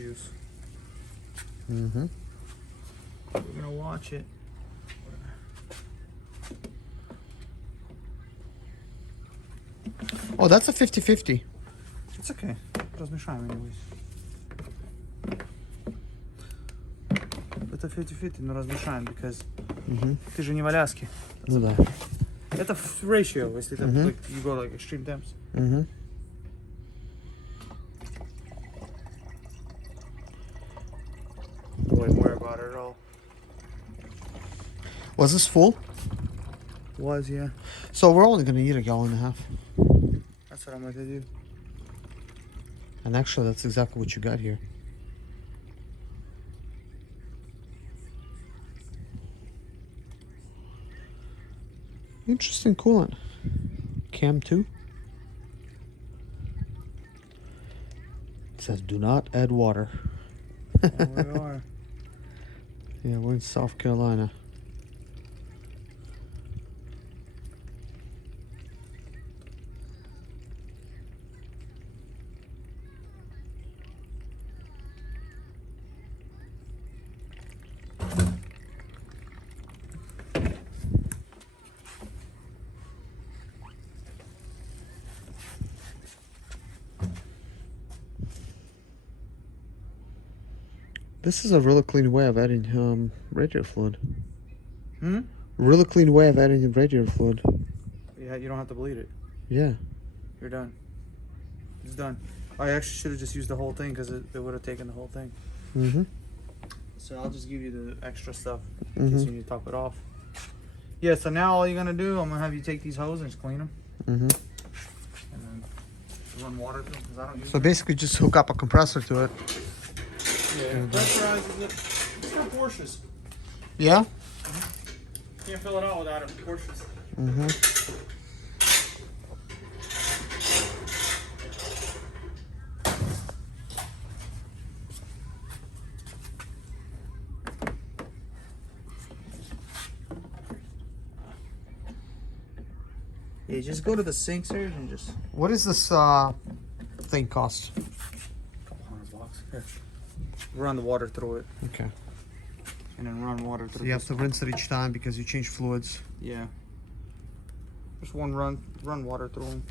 juice. Mm-hmm. We're gonna watch it. Oh, that's a 50-50. It's okay. Rozmieszajmy anyways. Это 50-50, но размешаем, because ты же не в Аляске. Ну да. Это ratio, если это like, you go like extreme temps. Mm-hmm. Don't worry about it at all. Was this full? Was, yeah. So we're only gonna eat a gallon and a half. That's what I'm going to do. And actually, that's exactly what you got here. Interesting coolant. Cam 2. It says do not add water. Oh, we are. Yeah, we're in South Carolina. This is a really clean way of adding radiator fluid. Really clean way of adding radiator fluid. Yeah, you don't have to bleed it. Yeah. You're done. It's done. I actually should have just used the whole thing because it would have taken the whole thing. Mm-hmm. So I'll just give you the extra stuff in case you need to top it off. Yeah, so now all you're going to do, I'm going to have you take these hoses and just clean them. Mm-hmm. And then run water through them because I don't use So them. basically just hook up a compressor to it. Yeah, pressurizes it. It's got Porsches. Yeah? Can't fill it out without it. Porsches. Mm-hmm. Yeah, just go to the sink, sir, and just... What is this thing cost? $200. Here. Run the water through it. Okay. And then run water through So you have to rinse it each time because you change fluids. Yeah. Just one run water through them.